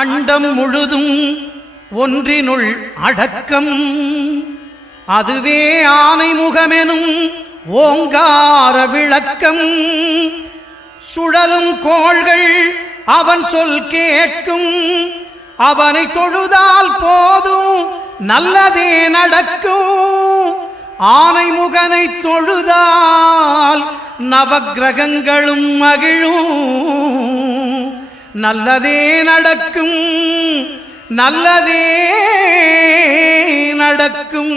அண்டம் முழுதும் ஒன்றினுள் அடக்கம். அதுவே ஆனை முகமெனும் ஓங்கார விளக்கம். சுழலும் கோள்கள் அவன் சொல் கேட்கும். அவனை தொழுதால் போதும் நல்லதே நடக்கும். ஆனை முகனை தொழுதால் நவக்கிரகங்களும் மகிழும். நல்லதே நடக்கும், நல்லதே நடக்கும்.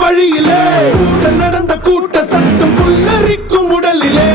வழியிலே நடந்த கூட்ட சத்தம் புல்லரிக்கும் உடலிலே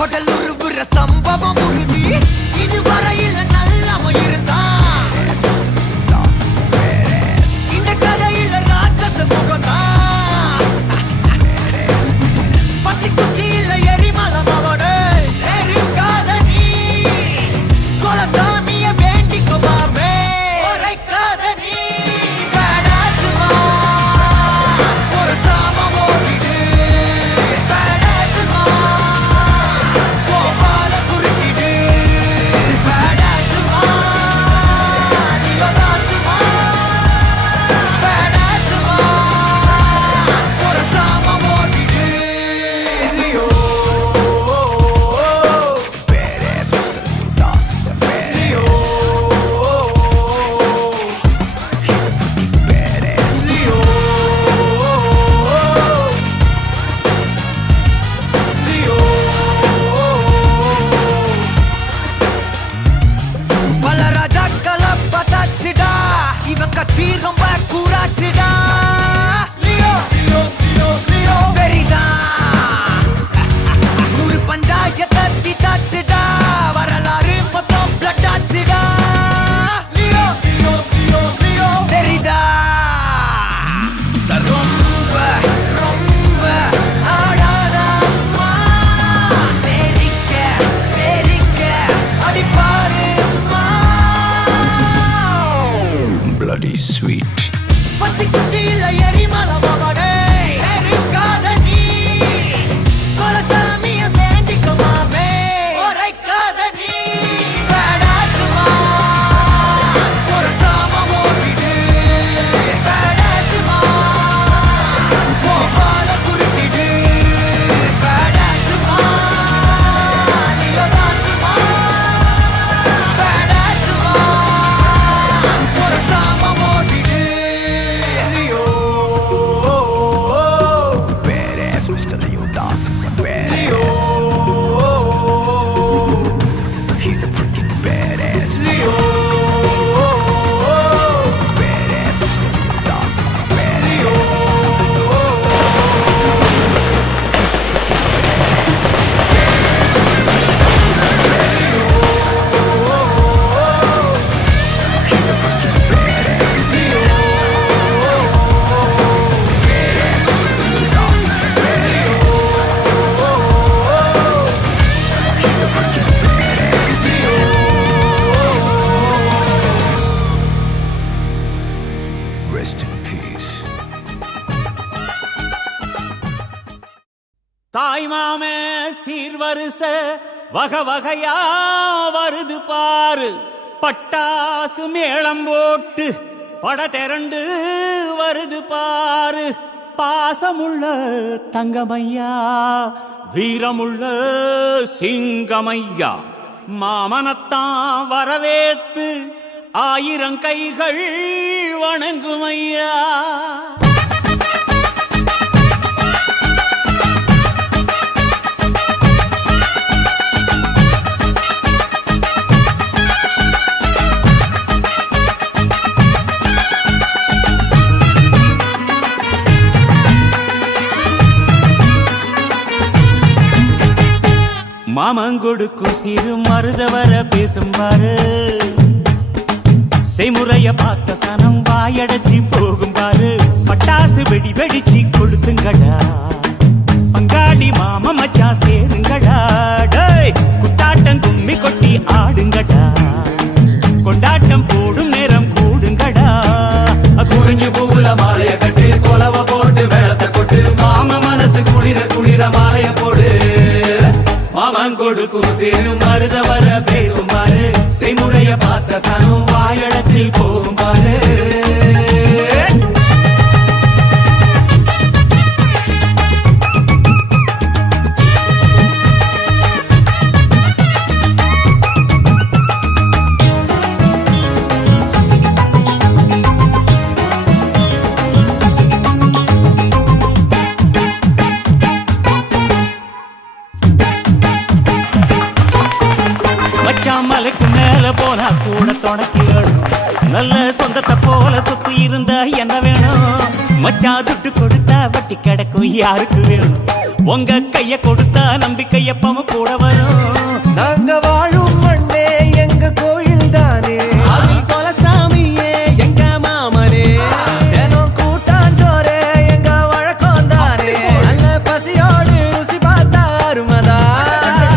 கொடல் உருவுற சம்பவம் உறுதி இதுவரையில் நல்லவன் இருந்தான் இந்த கதையில ராட்சச முகம்தான் பத்தி குச்சியில எரிமலம் அவனே எரிக்காத நீ கொலசாமிய வேண்டிக்குமாமே உரைக்காத நீ பேடாசுமா ஒரு சாமம் ஓடிடு பேடாசுமா கோபால குறுக்கிடு பேடாசுமா நிலதாசுமா பேடாசுமா ஒரு சாமம் ஓடிடு Leo Badass Mr. Leo Das, he's a badass. He's a freaking badass. Leo Leo பல ராஜாக்களை பார்த்தாச்சுடா இவன் கத்தி ரொம்ப கூறாச்சுடா லியோ லியோ லியோ லியோ வெறிதான் நூறு பஞ்சாயத்தை தீத்தாச்சுடா வரலாறு மொத்தம் பிளட் ஆச்சுடா லியோ லியோ லியோ லியோ வெறிதான் ரொம்ப ரொம்ப ஆடாதம்மா தெரிக்க தெரிக்க அடிப்பாருமா Bloody sweet. பத்தி குச்சியில எரிமலம் அவனே எரிக்காத நீ கொலசாமிய வேண்டிக்குமாமே உரைக்காத நீ பேடாசுமா ஒரு சாமம் ஓடிடு பேடாசுமா கோபால குறுக்கிடு பேடாசுமா நிலதாசுமா பேடாசுமா ஒரு சாமம் ஓடிடு Leo Badass Mr. Leo Das, he's a badass. He's a freaking badass. Leo Badass Mr. Leo Das, he's a badass. He's a freaking badass. Rest in peace. தாய்மாமே சீர்வரிச வகை வகையா வருது பாரு பட்டாசு மேளம் போட்டு பட திரண்டு வருது பாரு பாசமுள்ள தங்கமையா வீரமுள்ள சிங்கமையா மாமனத்தான் வரவேத்து ஆயிரம் கைகள் வணங்குமையா மாமங்கொடுக்கும் சிறு மருதவர பேசும் பாரு செய்முறைய பார்த்த சனம் வாயடைச்சி போகும் பாரு பட்டாசு வெடி வெடிச்சு கொடுத்துங்கடா பங்காளி மாம மச்சான் சேருங்கடா டேய் குத்தாட்டம் கும்மி கொட்டி ஆடுங்கடா கொண்டாட்டம் போடும் நேரம் கூடுங்கடா குறிஞ்சு பூவுல மாலைய கட்டு கொலவ போட்டு வேளத்தை கொட்டு மாம மனசு குளிர குளிர மாலைய போடு மாமன் கொடுக்கும் சிறு மருத வர பேசும் பாரு செய்முறைய பார்த்த சனம் வாயடைச்சி போகும் பாரு மச்சான் மலைக்கு மேல போனா கூட துணைக்கு வேணும் நல்ல சொந்தத்தை போல சுத்தி இருந்தா என்ன வேணும் மச்சான் துட்டு கொடுத்தா வட்டி கிடக்கும் யாருக்கு வேணும் உங்க கைய கொடுத்தா நம்பிக்கையப்பம கூட வரும். நாங்க வாழும் மண்ணே எங்க கோயில் தானே, அதில் கொலசாமியே எங்க மாமனே, தினம் கூட்டாஞ்சோரே எங்க வழக்கம் தானே, நல்ல பசியோடு ருசி பார்த்தா அருமதா.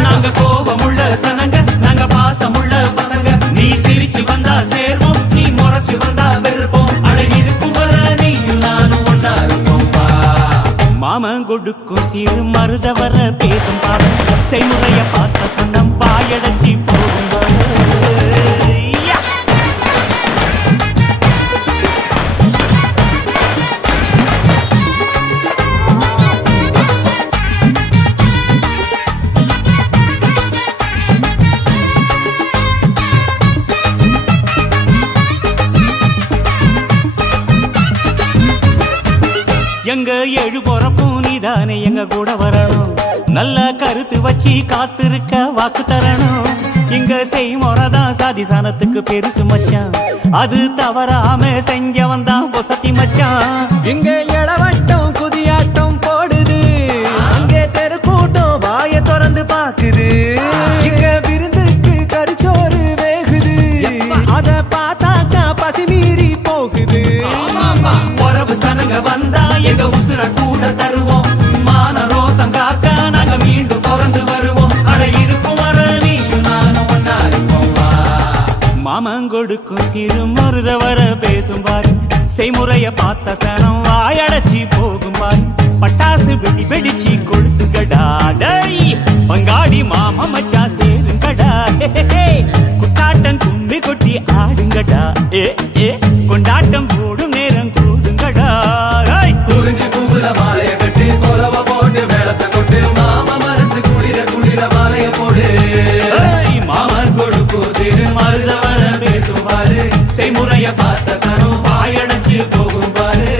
நாங்க கோபமுள்ள சனங்க, நாங்க பாசமுள்ள பசங்க, நீ சிரிச்சு வந்தா சேர்வோம், நீ முறைச்சு வந்தா வெறுப்போம், அழகிருக்கும் வர நீயும் நானும் ஒன்னா இருப்போம். மாமன் கொடுக்கும் சிறு மருத வர பேசும் பாரு, செய்முறைய பார்த்த சொன்னம் பாயடைச்சி போகும் பாரு. எங்க ஏழு பொறப்பும் நீதானே எங்க கூட வரணும், நல்ல கருத்து வச்சு காத்திருக்க வாக்கு தரணும். இங்க செய்முறைதான் சாதிசானத்துக்கு பெருசு மச்சான், அது தவறாம செஞ்சவன் தான் பொசத்தி மச்சான். இங்க எடவட்டம் குதியாட்டம் போடுது, அங்கே தெருக்கூட்டம் வாய திறந்து பாக்குது, இங்க விருந்துக்கு கரிச்சோறு வேகுது, அத பார்த்தாக்கா பசி மீறி போகுது. உறவு சனங்க வந்தா எங்க உசுர கூட தருவோம், மான ரோசம் காக்க நாங்க மீண்டும் பிறந்து வருவோம், அட இருக்கும் வர நீயும் நானும் ஒன்னா இருப்போம். மாமன் கொடுக்கும் சிறு மருத வர பேசும் பாரு, செய்முறைய பார்த்த சனம் வாயடைச்சி போகும் பாரு. பட்டாசு வெடி வெடிச்சு கொளுத்துங்கடா, டேய் பங்காளி மாமா மச்சா சேருங்கடா, குட்டாட்டம் கும்பி கொட்டி ஆடுங்கடா, ஏ கொண்டாட்டம் போடும் நேரம் கூடுங்கடா. குறிஞ்சி பூவுல மாலைய கட்டி கொலவ போட்டு மேளத்தை கொட்டு, மாமா மனசு குளிர குளிர மாலைய போடு. மாமன் கொடுக்கும் சிறு மருத வர பேசும் பாரு, செய்முறைய பார்த்த சனம் வாயடைச்சு போகும் பாரு.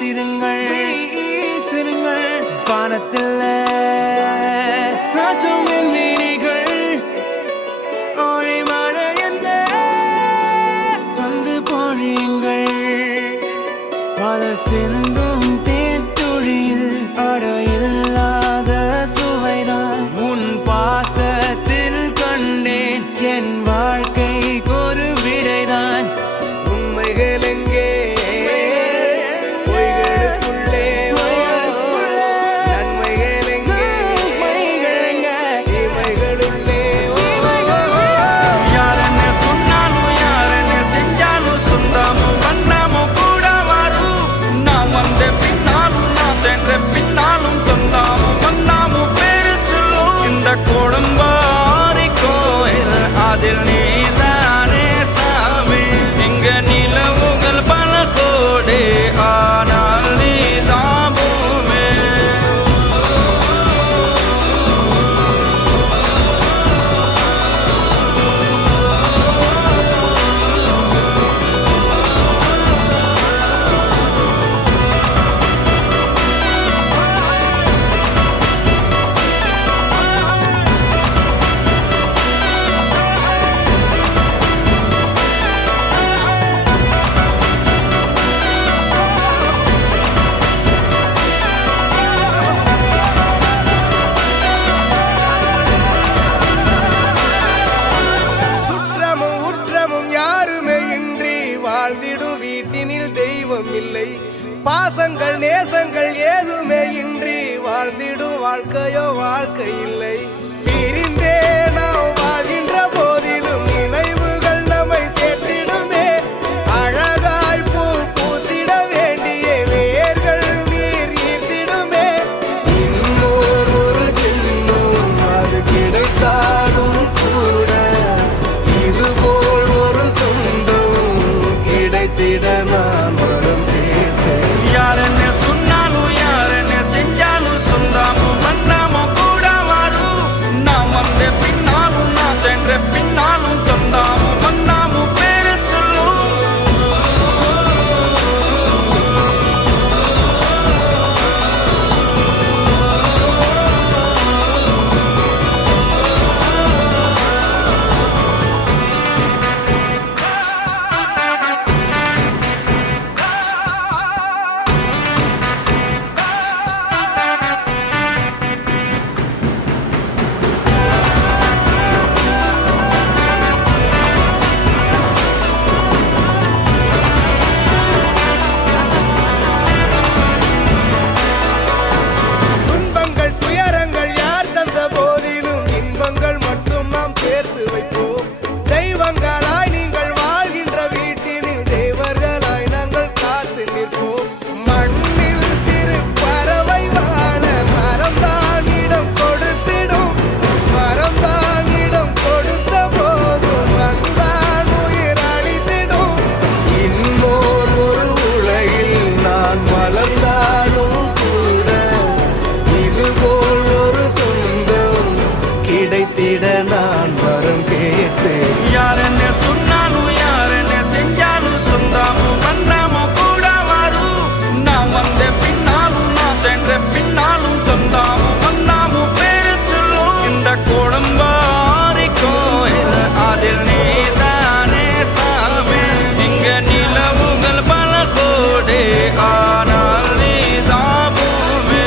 வீசிருங்கள் வீசிருங்கள் வானத்தில் ராஜம் விண்மீனிகள் ஒளி மழை என்ன வந்து பொழியுங்கள் பல சிந்தும் தேத்துழியில் அடையில்லாத சுவைதான் உன் பாசத்தில் கண்டேன் என் வாழ்க்கைக்கு ஒரு விடைதான் உண்மைகள் எங்கே பொய்களுக்குள்ளே நன்மைகள் எங்கே இமைகளுள்ளே யார் என்ன சொன்னாலும் யார் என்ன செஞ்சாலும் சொந்தமும் பண்ணாமும் கூட வரும் நான் வந்த பின்னாலும் நான் சென்ற பின்னாலும் சொந்தமும் பண்ணாமும் பேரு சொல்லும் இந்த குடும்பாரி கோயில் அதில் நீதானே சாமி இங்க நிலவுகள் பல கோடி ஆனால் நீதான் பூமி சுற்றமும் உற்றமும் யாருமே இன்றி வாழ்ந்திடும் வீட்டினில் தெய்வம் இல்லை பாசங்கள் நேசங்கள் ஏதுமே இன்றி வாழ்ந்திடும் வாழ்க்கையோ வாழ்க்கை இல்லை பிரிந்தே நாம் வாழ்கின்ற போதிலும் நினைவுகள் நம்மை சேர்த்திடுமே அழகாய் பூ பூத்திட வேண்டிய வேர்கள் நீர் ஈர்த்திடுமே இன்னொரு ஜென்மம் அது கிடைத்தாலும் கூட இதுபோல் ஒரு சொந்தம் கிடைத்திட நான் வரம் கேட்டேன் யார் என்ன சொன்னாலும் யார் என்ன செஞ்சாலும் சொந்தமும் பண்ணாமும் கூட வரும் நான் வந்த பின்னாலும் நான் சென்ற பின்னாலும் சொந்தமும் பண்ணாமும் பேரு சொல்லும் துன்பங்கள் துயரங்கள் யார் தந்த போதிலும் இன்பங்கள் மட்டும் நாம் சேர்த்து வைப்போம் தெய்வங்களாய் நீங்கள் வாழ்கின்ற வீட்டினில் தேவர்களாய் நாங்கள் காத்து நிற்போம் மண்ணில் சிறு பறவை வாழ மரம்தான் இடம் கொடுத்திடும் மரம்தான் இடம் கொடுத்த போதும் மண்தான் உயிர் அளித்திடும் இன்னோர் ஒரு உலகில் நான் வளர்ந்தாலும் கூட இதுபோல் ஒரு சொந்தம் கிடைத்திட நான் வரம் கேட்பேன் யார் என்ன சொன்னாலும் யார் என்ன செஞ்சாலும் சொந்தமும் பண்ணாமும் கூட வரும் நான் வந்த பின்னாலும் நான் சென்ற பின்னாலும் சொந்தமும் பண்ணாமும் பேரு சொல்லும் இந்த குடும்பாரி கோயில் அதில் நீதானே சாமி இங்க நிலவுகள் பல கோடி ஆனால் நீதான் பூமி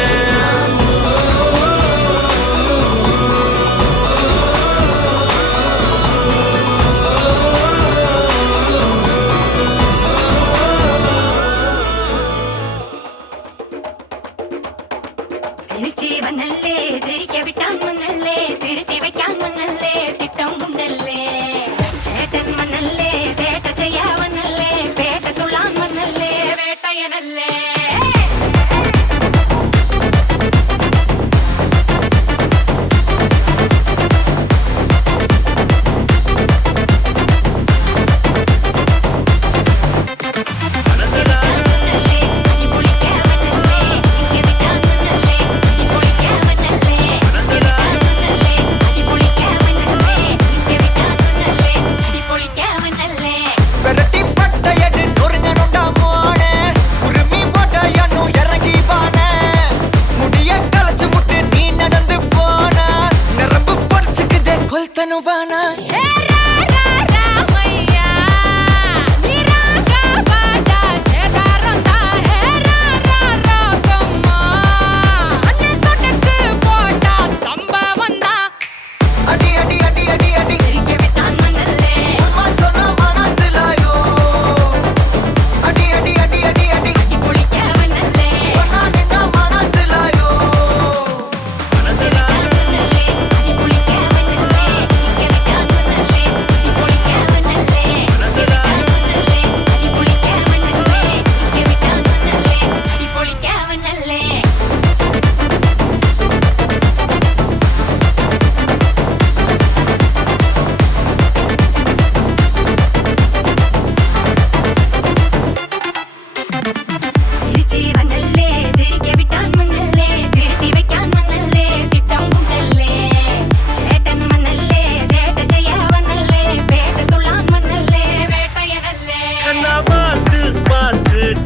തിരിച്ചി വന്നല്ലേ തിരിക്ക വിട്ടാൻ വന്നല്ലേ തിരുത്തി വയ്ക്കാൻ വന്നല്ലേ തിട്ടം ഉണ്ടല്ലേ ചേട്ടൻ വന്നല്ലേ ചേട്ട ചെയ്യാ വന്നല്ലേ പേട്ട തുള്ളാൻ വന്നല്ലേ വേട്ടയനല്ലേ விரட்டி பட்டையடி நொறுங்கனுண்டா மோனே உரிமை போட்ட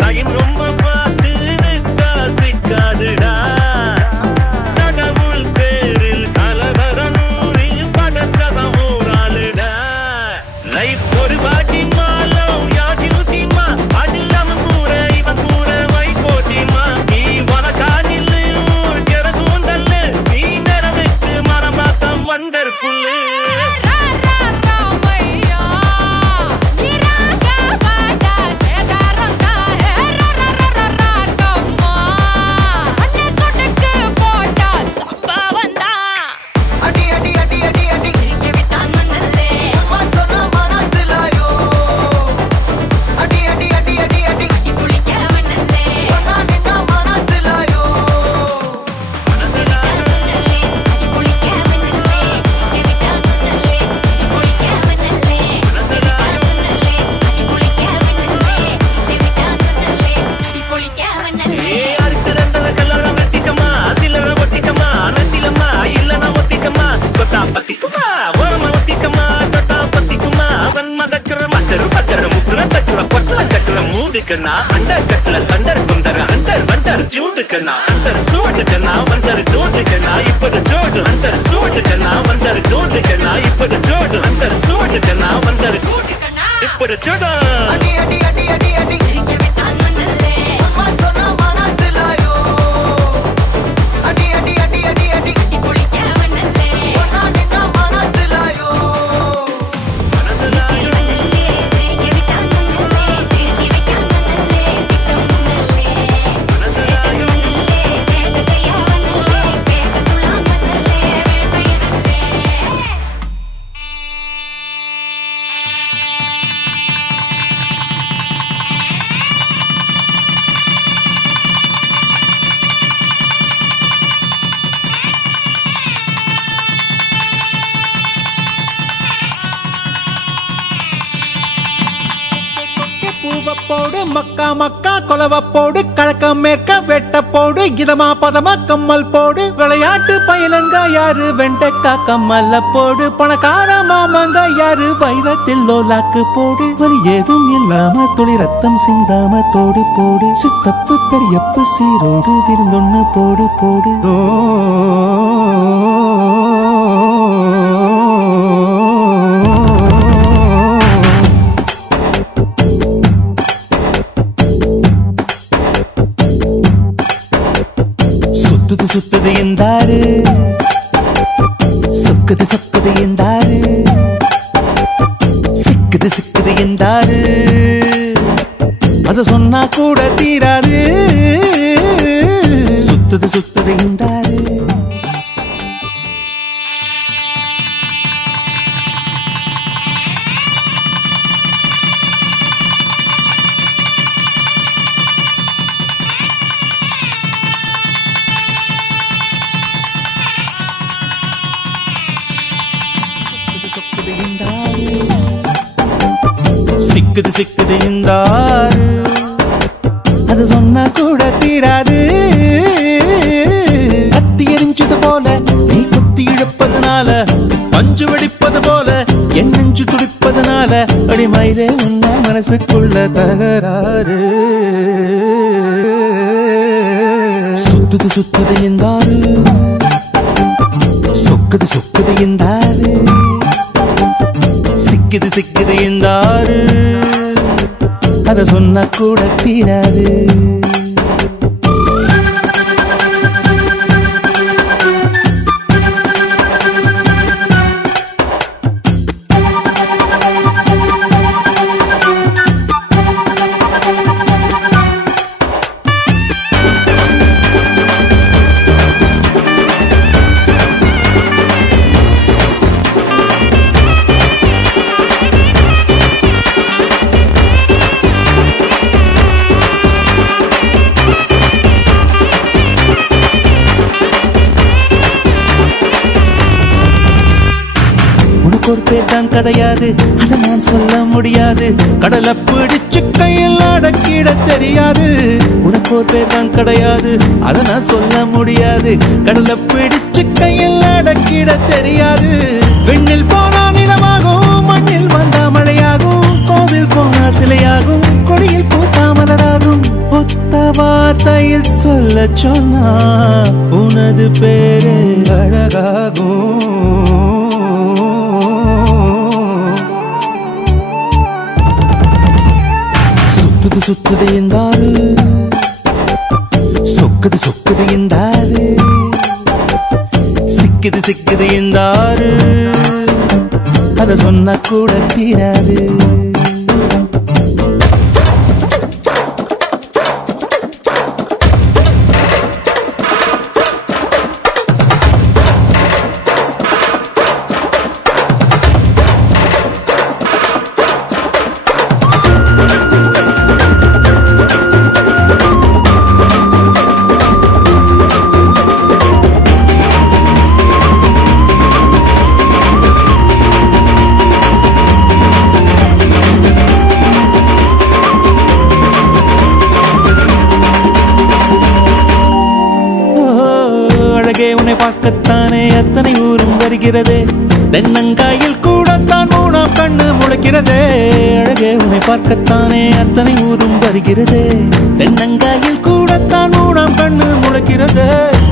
டைம் ரொம்ப ஃபாஸ்ட்னு காசிக்காதுடா கடவுள் பேரில் கலவரனூரி படச்சவன் ஊராளுடா லைஃப் ஒரு வாட்டி மாலம் யாதியுத்திமா அதில் அவன் கூட இவன் கூட வை போட்டிமா நீ உனக்கா நில்லு ஊர்கிறதும் தள்ளு நீ நிறவுக்கு மரம் பார்த்தம் வண்டர்ஃபுல்லு அண்டர் கட்டல தண்டர் குந்தர் அண்டர் வண்டர் ஜூட்டுக்கண்ணா அண்டர் சூட்டுக்கண்ணா வண்டர் ஜூட்டுக்கண்ணா இப்பது ஜோடு அண்டர் சூட்டுக்கண்ணா வண்டர் ஜூட்டுக்கண்ணா இப்பது ஜோடு அண்டர் சூட்டுக்கண்ணா வண்டர் இப்பது ஜோடு அடி அடி அடி அடி அடி விட்டான் மன்னல்லே அம்மா சொன்னா மனசிலாயோ அடி அடி அடி அடி அடி குளிக்க மன்னல்லே ஒன்னா நின்னா மனசிலாயோ போடு மக்கா மக்கா கொலவ போடு கழக்க மேற்க வெட்ட போடு இதமா பதமா கம்மல் போடு விளையாட்டு பயிலங்க யாரு வெண்டக்கா கம்மல்ல போடு பணக்கார மாமங்க யாரு வைரத்தில் லோலாக்கு போடு வலி ஏதும் இல்லாம துளி ரத்தம் சிந்தாம தோடு போடு சித்தப்பு பெரியப்பு சீரோடு விருந்தொன்னு போடு போடு சுத்துது சுத்துது என்றாரு சொக்குது சொக்குது என்றாரு சிக்குது சிக்குது என்றாரு அத சொன்னா கூட தீராது சுத்துது சுத்துது என்றாரு சிக்குது சிக்குது என்றாரு அது சொன்னா கூட தீராது கத்தி எரிஞ்சது போல நீ குத்தி இழுப்பதனால பஞ்சு வெடிப்பது போல என் நெஞ்சு துடிப்பதனால அடிமையிலே உன்ன மனசுக்குள்ள தகராறு சுத்துது சுத்துது என்றாரு சொக்குது சொக்குது என்றாரு சிக்குது சிக்குது என்றாரு அத சொன்னா கூட தீராது ஒரு பேர் தான் கிடையாது அதை நான் சொல்ல முடியாது கடலை பிடிச்சு கையில் அடக்கிட தெரியாது உனக்கு ஒரு பேர் தான் கிடையாது அதை நான் சொல்ல முடியாது கடலை பிடிச்சு கையில் அடக்கிட தெரியாது விண்ணில் போனா நிலமாகும் மண்ணில் வந்தா மழையாகும் கோவில் போனால் சிலையாகும் கொடியில் பூத்தா மலராகும் சொல்ல சொன்னா உனது பேரு அழகாகும். சுத்துது சுத்துது இருந்தாரு, சொக்குது சொக்குது இருந்தாரு, சிக்குது சிக்குது இருந்தாரு, அத சொன்ன கூட தீராது. உன்னை பார்க்கத்தானே அத்தனை ஊரும் வருகிறதே, தென்னங்காயில் கூடத்தான் மூணாம் கண்ணு முளைக்கிறதே. அழகே உன்னை பார்க்கத்தானே அத்தனை ஊரும் வருகிறதே, தென்னங்காயில் கூடத்தான் மூணாம் கண்ணு முளைக்கிறதே.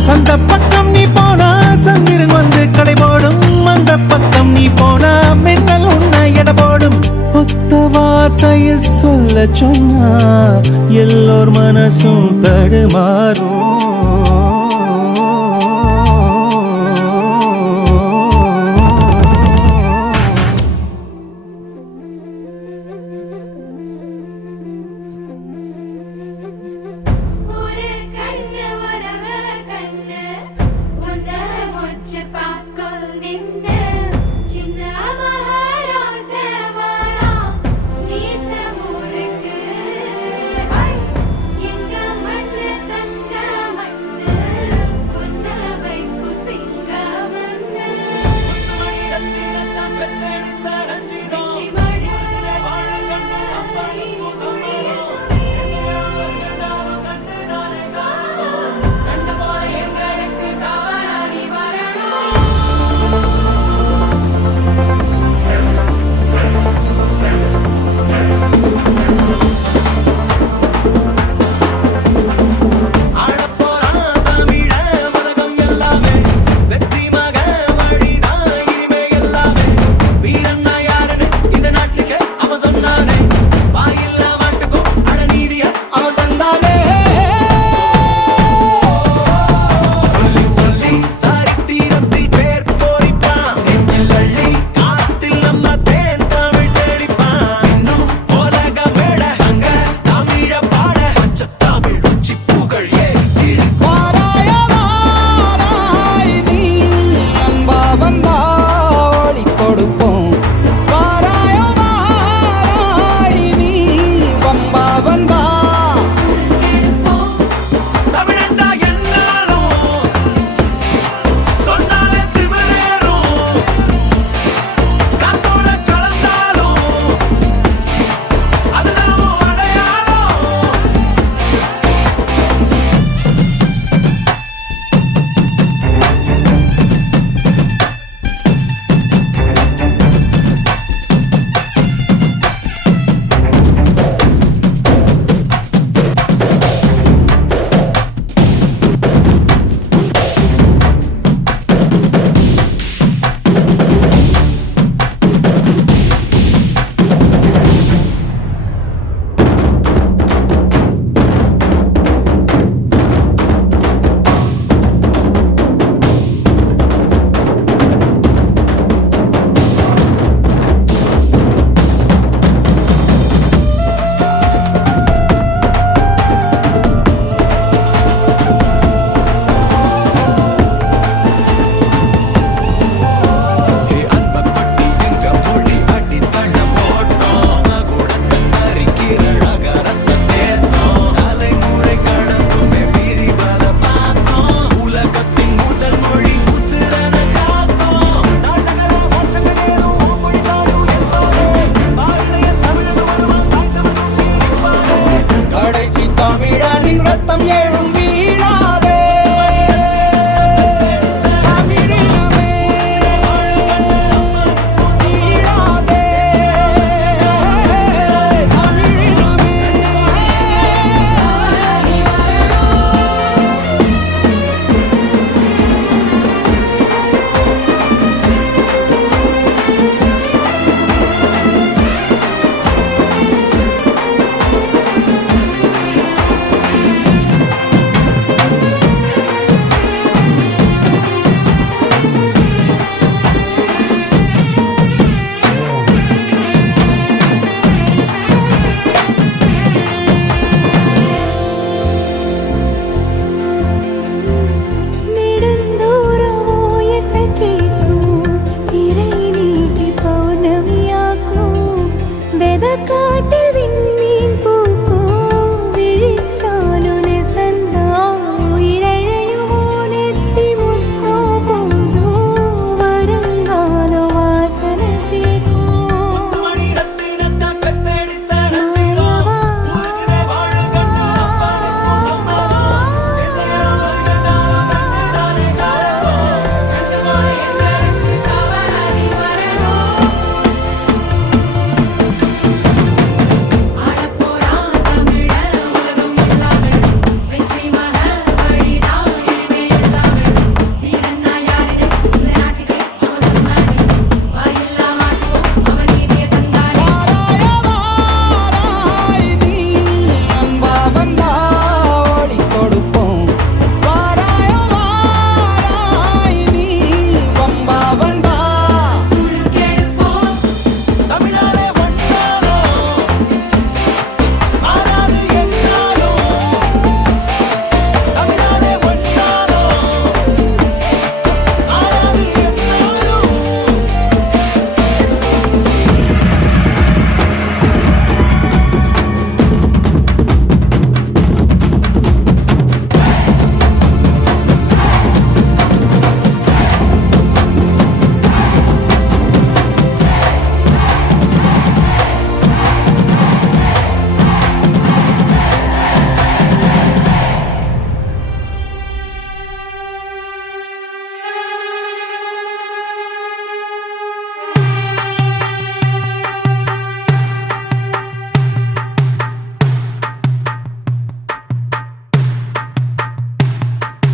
சந்த பக்கம் நீ போனா சந்திரன் வந்து கடை போடும், அந்த பக்கம் நீ போனா மின்னல் உன்னை எடை போடும். ஒத்த வார்த்தையில் சொல்ல சொன்னா எல்லோர் மனசும் தடுமாறும்.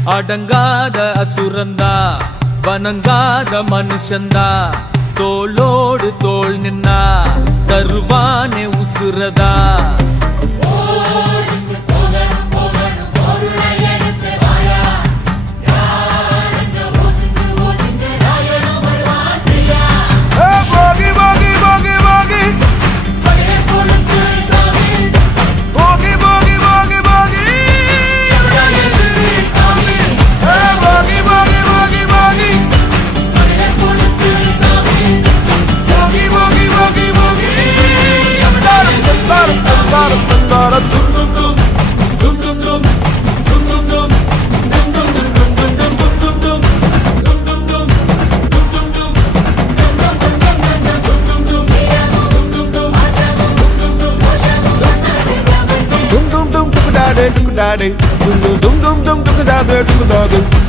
அடங்காத அசுரந்தா வணங்காத மனுஷந்தா தோளோடு தோள் நின்னா தருவானே உசுரதா போகி போகி போகி போகி போகி போகி போகி போகி போகி போகி போகி போகி போகி போகி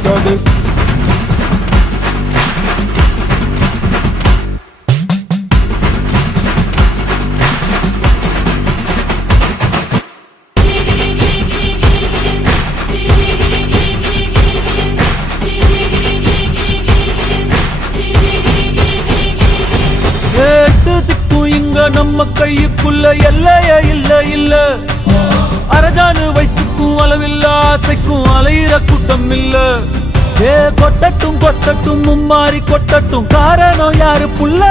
போகி போகி நம்ம கையுக்குள்ள எல்லைய இல்ல இல்ல அரஜானு வைத்துக்கும் அளவில்ல ஆசைக்கும் அலையிற கூட்டம் இல்ல ஏ கொட்டட்டும் கொட்டட்டும் மும்மாறி கொட்டட்டும் காரணம் யாரு புள்ள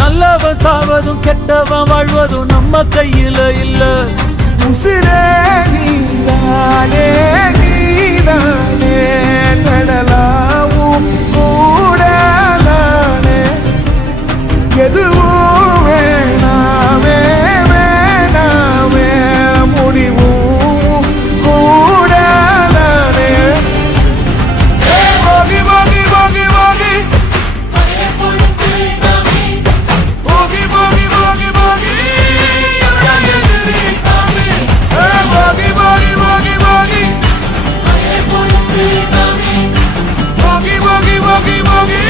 நல்லவன் சாவதும் கெட்டவன் வாழ்வதும் நம்ம கையில இல்ல உசிரே நீதானே நீதானே நடலாவும் கூட நானே எதுவும் வேணாமே வேணாமே முடிவும் கூட நானே போகி போகி போகி போகி போகி போகி போகி போகி போகி போகி போகி போகி போகி போகி போகி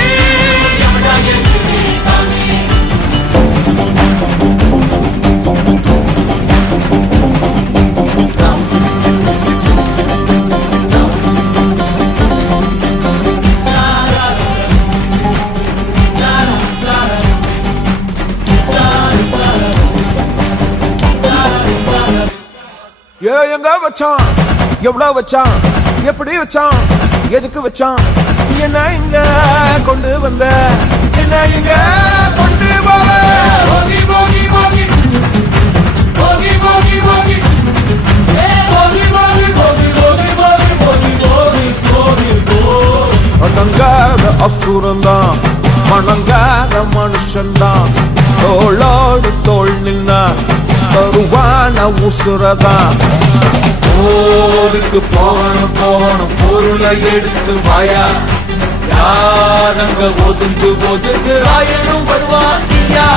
எங்க வச்சான் எவ்வளவு வச்சான் எப்படி வச்சான் எதுக்கு வச்சான் என்ன இங்க கொண்டு வந்த என்ன இங்க கொண்டு போக போகி போகி போகி போகி போகி போகி போகி போகி போகி போகி போகி போகி போகி போகி அடங்காத அசுரந்தான் வணங்காத மனுஷன்தான் தோளோடு தோள் நின்னா தருவான உசுரதான் போருக்கு போகணும் போகணும் பொருளை எடுத்து வாயா யாரங்க ஒதுங்கு ஒதுங்கு ஆயனும் வருவாங்கியா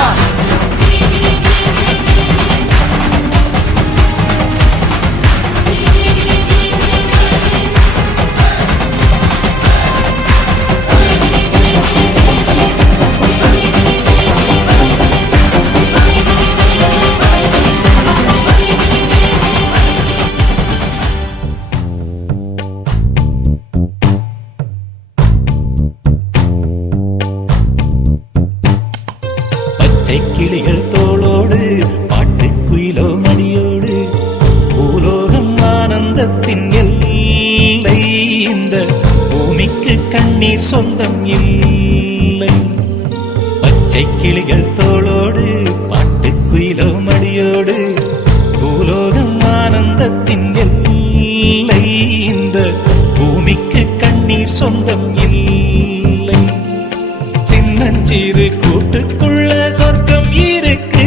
கிளிகள் தோளோடு பாட்டுக்குயிலோ மணியோடு பூலோகம் ஆனந்தத்தின் எல்லை இந்த பூமிக்கு கண்ணீர் சொந்தம் இல்லை பச்சை கிளிகள் தோளோடு பாட்டுக்குயிலோ மணியோடு பூலோகம் ஆனந்தத்தின் எல்லை இந்த பூமிக்கு கண்ணீர் சொந்தம் இல்லை சின்னஞ்சிறு கூட்டுக்குள்ள சொர்க்கம் இருக்கு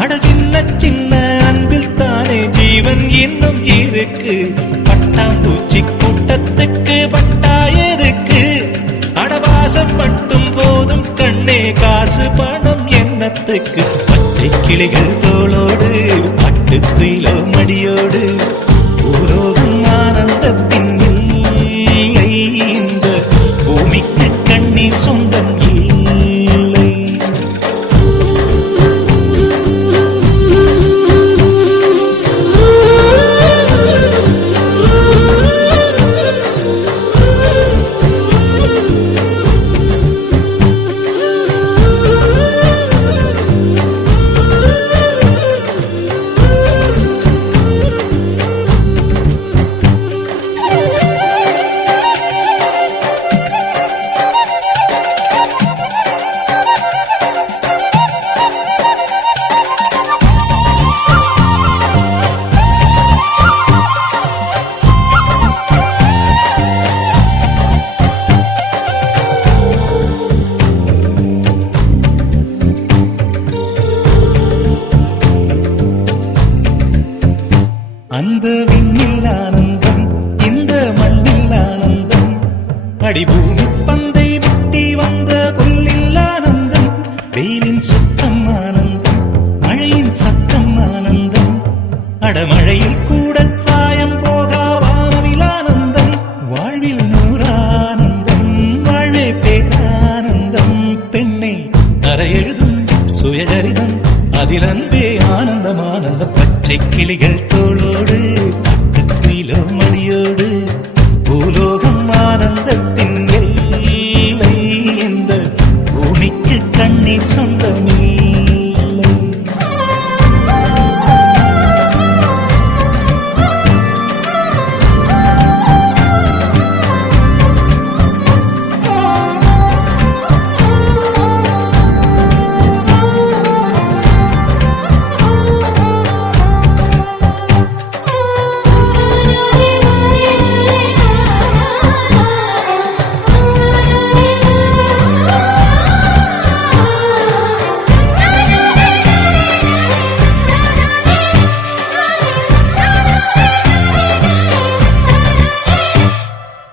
அட சின்ன சின்ன அன்பில் தானே ஜீவன் இன்னும் இருக்கு பட்டாம்பூச்சி கூட்டத்துக்கு பட்டா எதுக்கு அடவாசம் மட்டும் போதும் கண்ணே காசு பணம் எண்ணத்துக்கு பச்சை கிளிகள் தோளோடு பட்டுக்குயிலோ மடியோடு பூலோகம் ஆனந்தத்தின் இல்லை இந்த பூமிக்கு கண்ணீர் சொந்தம் இல்லை விண்ணில் ஆனந்தம் இந்த மண்ணில் ஆனந்தம் அடிபூமி பந்தை முட்டி வந்த புல்லில் ஆனந்தம் வெயிலின் சுத்தம் ஆனந்தம் மழையின் சத்தம் ஆனந்தம் அடமழையில் கூட சாயம் போகா வானவில் ஆனந்தம் வாழ்வில் நூறானந்தம் வாழ்வே பேரானந்தம் பெண்ணை அறையெழுதும் சுயசரிதம் அதில் அன்பே ஆனந்தம் ஆனந்தம் பச்சை கிளிகள் தோளோடு பட்டுக்குயிலோ மணியோடு பூலோகம் ஆனந்தத்தின் எல்லை இந்த பூமிக்கு கண்ணீர் சொந்தமில்லை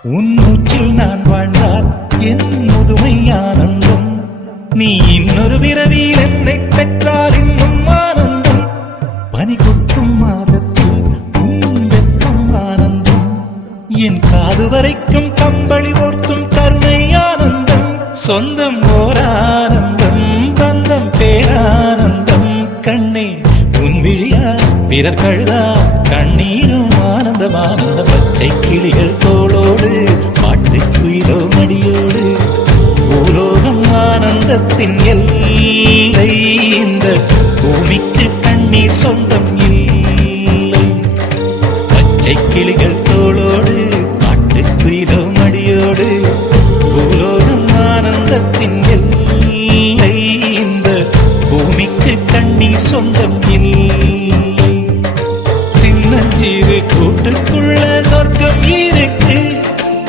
உன் மூச்சில் நான் வாழ்ந்தால் என் முதுமை ஆனந்தம் நீ இன்னொரு பிறவியில் என்னை பெற்றால் இன்னும் ஆனந்தம் பனி கொட்டும் மாதத்தில் உன் வெப்பம் ஆனந்தம் என் காது வரைக்கும் கம்பளி போர்த்தும் கருணை ஆனந்தம் சொந்தம் ஓர் ஆனந்தம் பந்தம் பேரானந்தம் கண்ணே உன் விழியா பிறர் கழுதா கண்ணீரும் ஆனந்தம் ஆனந்த பச்சை கிளிகள் தோளோடு பாட்டுக்குயிலோ மடியோடு பூலோகம் ஆனந்தத்தின் எல்லை இந்த பூமிக்கு கண்ணீர் சொந்தம் இல்லை பச்சை கிளிகள் தோளோடு பாட்டுக்குயிலோ மடியோடு பூலோகம் ஆனந்தத்தின் எல்லை இந்த பூமிக்கு கண்ணீர் சொந்தம் இல்லை சின்னஞ்சிறு கூட்டுக்குள்ள சொர்க்கம் இருக்கு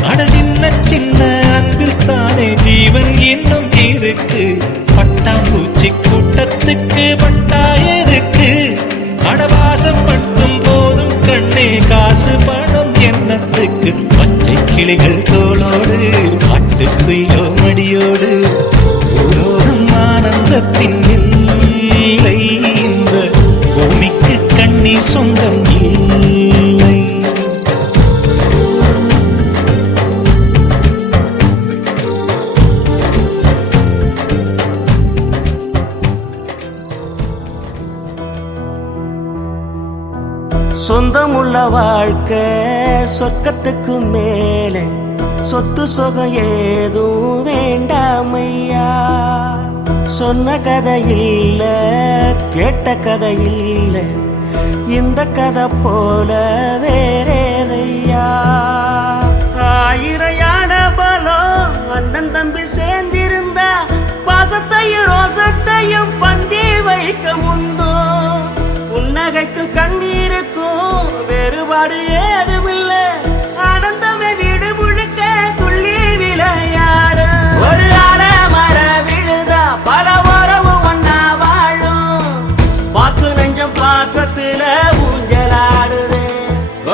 அட சின்ன சின்ன அன்பில் தானே ஜீவன் இன்னும் இருக்கு பட்டாம்பூச்சி கூட்டத்துக்கு பட்டா எதுக்கு அடவாசம் மட்டும் போதும் கண்ணே காசு பணம் எண்ணத்துக்கு பச்சை கிளிகள் தோளோடு பாட்டுக்குயிலோ மடியோடு பூலோகம் ஆனந்தத்தின் இல்லை இந்த பூமிக்கு கண்ணீர் சொந்தம் இல்லை சொந்தமுள்ள வாழ்க்கை சொர்க்கத்துக்கு மேலே சொத்து சொகம் ஏதும் வேண்டாமையா சொன்ன கதை இல்ல கேட்ட கதை இல்ல இந்த கதை போல வேறேதையா ஆயிரையான பலம் அண்ணன் தம்பி சேர்ந்திருந்தா பாசத்தையும் ரோசத்தையும் பந்தி வைக்க முந்தோ புன்னகைக்கும் கண்ணீருக்கும் வேறுபாடு ஏதுமில்ல ஆனந்தமே வீடு முழுக்க துள்ளி விளையாடு ஒரு மர விழுதா பல உறவும் ஒன்னா வாழும் பாக்கு நெஞ்சம் பாசத்துல ஊஞ்சலாடுது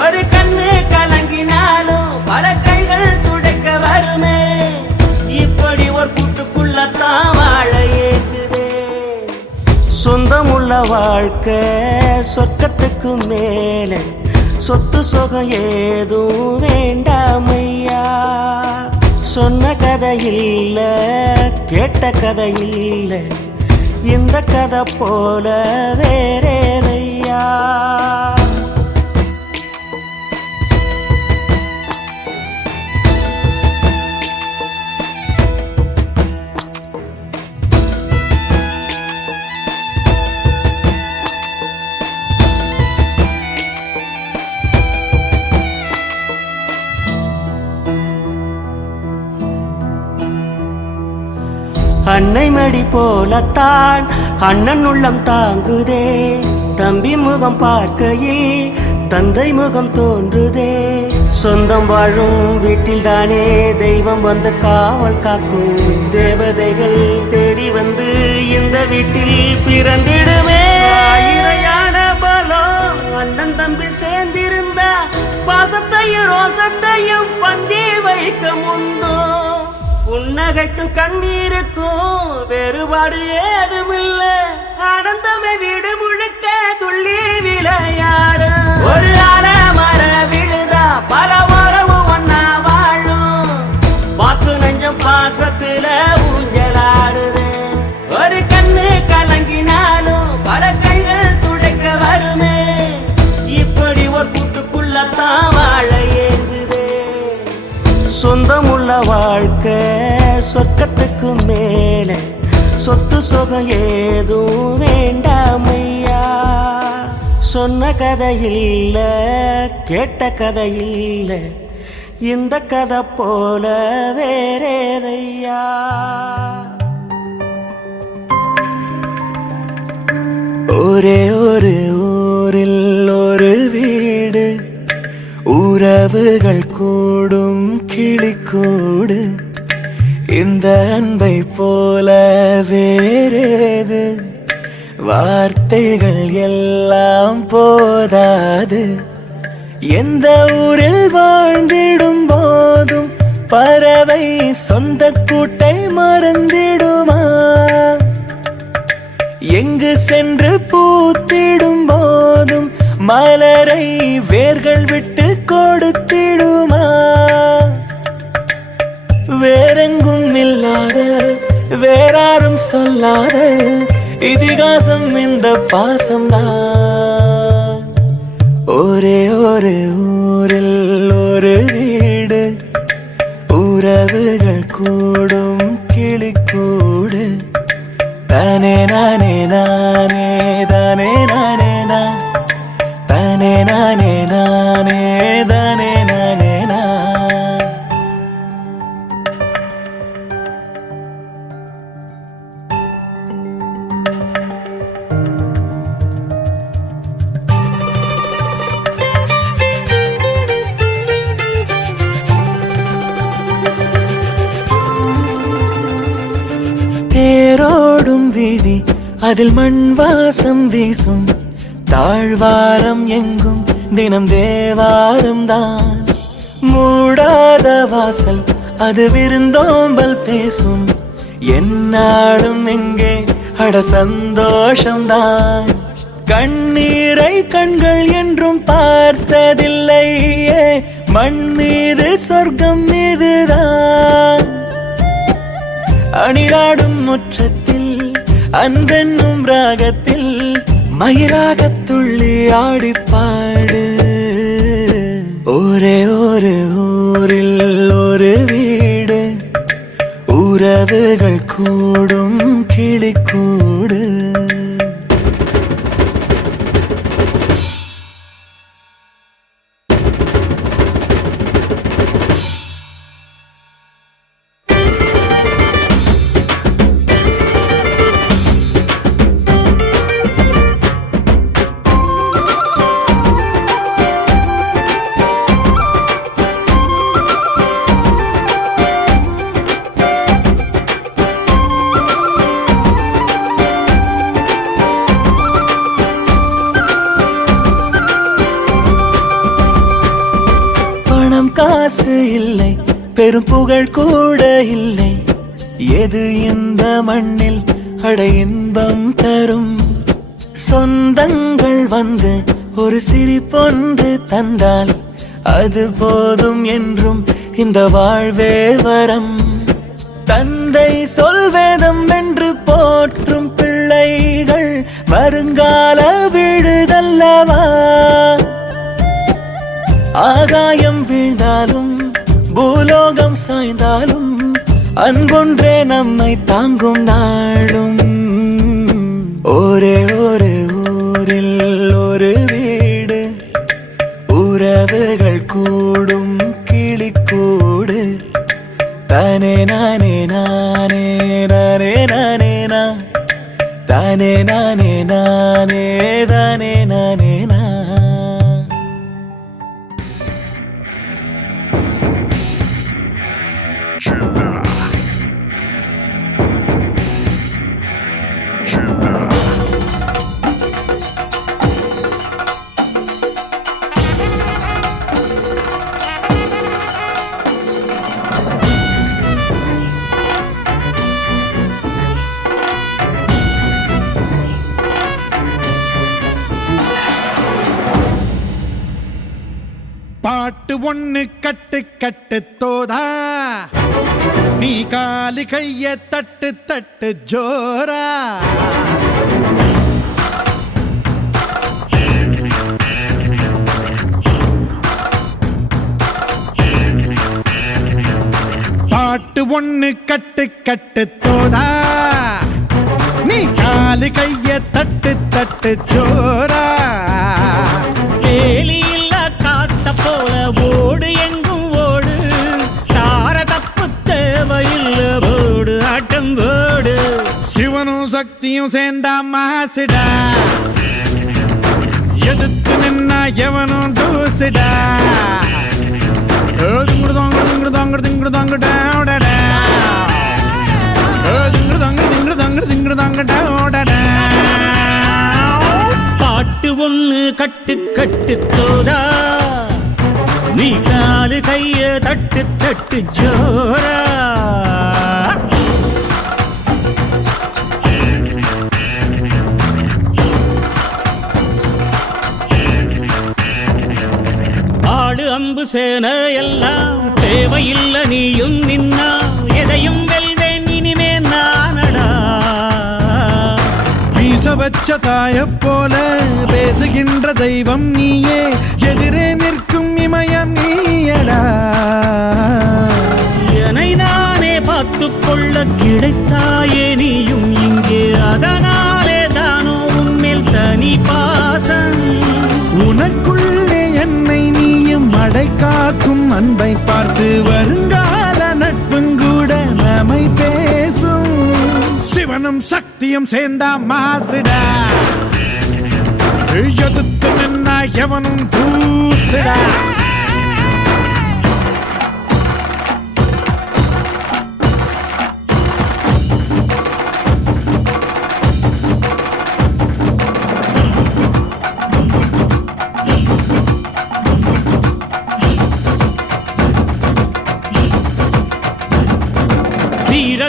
ஒரு கண்ணு கலங்கினாலும் பல கைகள் துடைக்க வருமே இப்படி ஒரு கூட்டுக்குள்ளத்தான் வாழ ஏங்குது சொந்தமுள்ள வாழ்க்கை சொர்க்கத்துக்கு மேலே சொத்து சொகம் ஏதும் வேண்டாமையா சொன்ன கதை இல்ல கேட்ட கதை இல்ல இந்த கதை போல வேறேதையா அன்னை மடி போலத்தான் அண்ணன் உள்ளம் தாங்குதே தம்பி முகம் பார்க்கையில் தந்தை முகம் தோன்றுதே சொந்தம் வாழும் வீட்டில் தானே தெய்வம் வந்து காவல் காக்கும் தேவதைகள் தேடி வந்து இந்த வீட்டில் பிறந்திடுமே ஆயிரையான பலம் அண்ணன் தம்பி சேர்ந்திருந்தா பாசத்தையும் ரோசத்தையும் பந்தி வைக்க முன்னோ புன்னகைக்கும் கண்ணீருக்கும் வேறுபாடு ஏதுமில்ல அடந்தமை வீடு முழுக்க துள்ளி விளையாடு ஒரு மர விழுதா பல மரமும் ஒன்னா வாழும் வாக்கு நெஞ்சம் பாசத்துல ஊஞ்சலாடுது ஒரு கண்ணு கலங்கினாலும் பல கைகள் துடைக்க வருமே இப்படி ஒரு கூட்டுக்குள்ளத்தான் வாழ ஏங்குதே சொந்தமுள்ள வாழ்க்கை சொர்க்கத்துக்கு மேல சொத்து சுகம் ஏதும் வேண்டாமையா சொன்ன கதை இல்ல கேட்ட கதை இல்ல இந்த கதை போல வேறேதையா ஒரே ஒரு ஊரில் ஒரு வீடு உறவுகள் கூடும் கிளிக்கூடு இந்த அன்பை போல வேறேது வார்த்தைகள் எல்லாம் போதாது எந்த ஊரில் வாழ்ந்திடும் போதும் பறவை சொந்த கூட்டை மறந்திடுமா எங்கு சென்று பூத்திடும் போதும் மலரை வேர்கள் விட்டு கொடுத்திடுமா வேறெங்கும் இல்லாத வேறாரும் சொல்லாத இதிகாசம் இந்த பாசம்தான் ஒரே ஒரு ஊரில் ஒரு வீடு உறவுகள் கூடும் கிளிக்கூடு தானே நானே நானே தானே நானே நான் தானே நானே நானே தானே நானே நான் தேரோடும் வீதி அதில் மண் வாசம் வீசும் தாழ்வாரம் எங்கும் தினம் தேவாரம் தான் மூடாத வாசல் அது விருந்தோம்பல் பேசும் என்னாலும் எங்கே அட சந்தோஷம்தான் கண்ணீரை கண்கள் என்றும் பார்த்ததில்லையே மண் மீது சொர்க்கம் மீதுதான் அணிலாடும் முற்றத்தில் அன்பென்னும் ராகத்தில் மயிலாகத் துள்ளி ஆடிப்பாடு ஒரே ஒரு ஊரில் ஒரு வீடு உறவுகள் கூடும் கிளிக்கூடு காசு இல்லை பெரும் புகழ் கூட இல்லை எது இந்த மண்ணில் அட இன்பம் தரும் சொந்தங்கள் வந்து ஒரு சிரிப்பொன்று தந்தால் அது போதும் என்றும் இந்த வாழ்வே வரம் தந்தை சொல்வேதம் என்று போற்றும் பிள்ளைகள் வருங்கால விழுதல்லவா ஆகாயம் வீழ்ந்தாலும் பூலோகம் சாய்ந்தாலும் அன்பொன்றே நம்மை தாங்கும் நாளும் ஒரே ஒரு ஊரில் ஒரு வீடு உறவுகள் கூடும் கிளிக்கூடு தானே நானே நானே நானே நானே நான் தானே நானே நானே தானே நானே நான் பாட்டு ஒண்ணு கட்டு கட்டு தோதா நீ காலு கைய தட்டு தட்டு ஜோரா பாட்டு ஒண்ணு கட்டு கட்டு தோதா நீ காலு கைய தட்டு தட்டு ஜோரா வேலி இல்ல காத்த போல ஓடு எங்கும் ஓடு தார தப்பு தேவையில்ல ஓடு ஆட்டம் ஓடு சிவனும் சக்தியும் சேர்ந்தா மாசுடா எதிர்த்து நின்னா எவனும் தூசுடா பாட்டு ஒண்ணு கட்டு கட்டு தோதா நீ காலு கைய தட்டு தட்டு ஜோரா ஆடு அம்பு சேன எல்லாம் தேவையில்லை நீயும் நின்னா எதையும் வெல்வேன் இனிமே நானடா வீச வச்ச தாய போல பேசுகின்ற தெய்வம் நீயே எதிரே நிற்கும் இமயம் நீயடா என்னை நானே பார்த்துக் கொள்ள கிடைத்தாயே நீயும் இங்கே அதனாலே தானோ உன்மேல் தனி பாசம் உனக்குள்ளே என்னை நீயும் அடை காக்கும் அன்பை பார்த்து வருங்கால நட்புங்கூட நம்மை பேசும் சிவனும் சக்தியும் சேர்ந்தா மாசுடா எதிர்த்து நின்னா எவனும் தூசுடா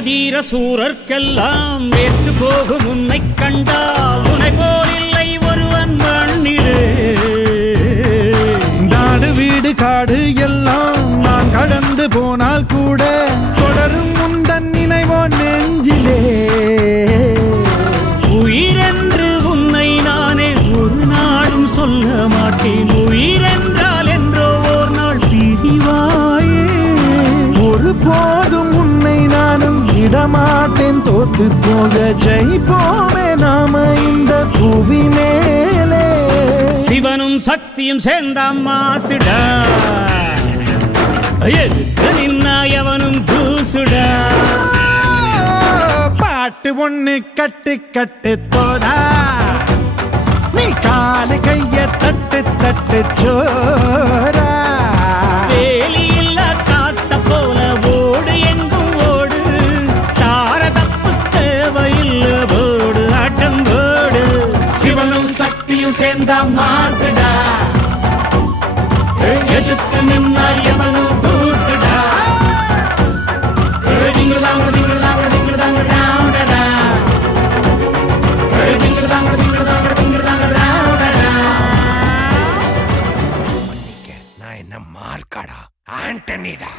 தீர சூரர்க்கெல்லாம் வேற்று போகும் உன்னை கண்டால் உன்னை போலில்லை ஒருவன் மண்ணிலே நாடு வீடு காடு எல்லாம் நான் கடந்து போனால் கூட தொடரும் முந்தன் நினைவோ நெஞ்சிலே உயிரென்று உன்னை நானே ஒரு நாளும் சொல்ல மாட்டேன் உயிரென்றால் என்றோ ஒரு நாள் பிரிவாயே ஒரு போதும் உன்னை நானும் விடமாட்டேன் தோத்து போக ஜெயிப்போமே நாம இந்த புவி மேலே சிவனும் சக்தியும் சேர்ந்த மாசுடா எதுக்கு நின்னா எவனும் தூசுடா பாட்டு ஒண்ணு கட்டு கட்டு தோதா நீ காலு கைய தட்டு தட்டு ஜோரா வேலி இல்ல காத்த போல ஓடு எங்கும் ஓடு தார தப்பு தேவையில்ல ஓடு ஆட்டம் ஓடு சிவனும் சக்தியும் சேர்ந்த மாசுடா எதிர்த்து நின்னா எவனும் தூசுடா நான் என்ன மார்க்காடா ஆண்டனிடா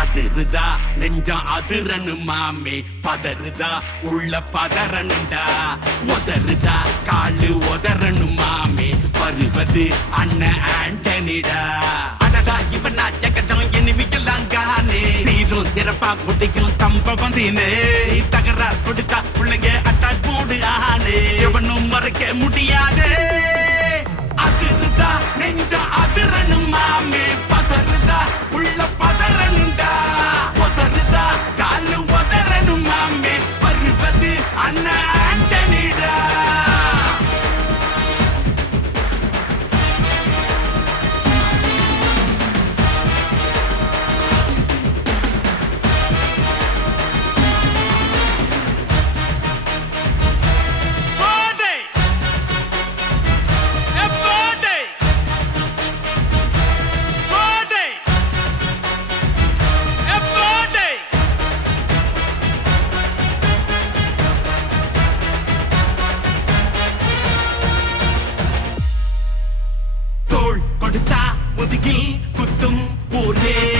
அதிருதா நெஞ்சம் அதிரனு மாமே பதறுதா உள்ள பதறனுண்டா உதறுதா காலு உதறனு மாமே வருவது அண்ணன் ஆண்டனிடா அடடா இவனா ஜகடம் எனிமிக்கலாம் காணே சீரும் சிறப்பா முடிக்கும் சம்பவம் தீனே தகராறு கொடுத்தா பிள்ளைங்க அட்டாக் போடு ஆனே எவனும் மறைக்க முடியாதே அதிருதா நெஞ்சம் அதிரனு மாமே பதறுதா உள்ள பதறனுண்டா உதறுதா காலு உதறனு மாமே வருவது அண்ணன் ஆண்டனிடா ஊரே